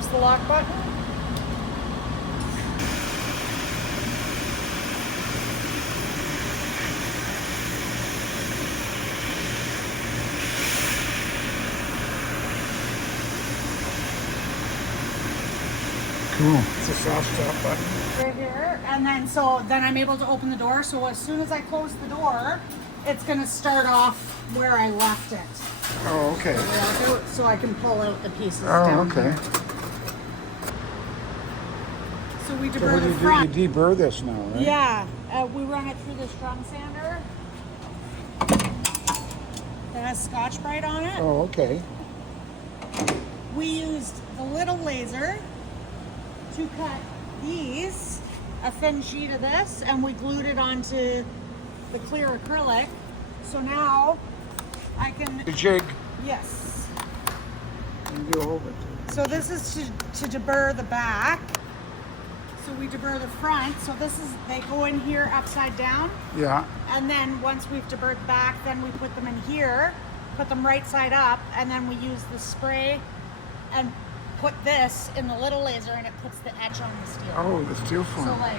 There's the lock button. Cool. It's a soft stop button. Right here. And then I'm able to open the door. So as soon as I close the door, it's going to start off where I left it. Oh, okay. So I can pull out the pieces Oh, down okay. here. So we So deburr what do the you front. do? You deburr this now, right? Yeah, we run it through this drum sander that has Scotch-Brite on it. Oh, okay. We used the little laser to cut these, a thin sheet of this, and we glued it onto the clear acrylic. So now I can, The jig. yes. You go over to. So this is to deburr the back. So we deburr the front. So they go in here upside down. Yeah. And then once we've deburred the back, then we put them in here, put them right side up, and then we use the spray and put this in the little laser, and it puts the etch on the steel. Oh, the steel form. So like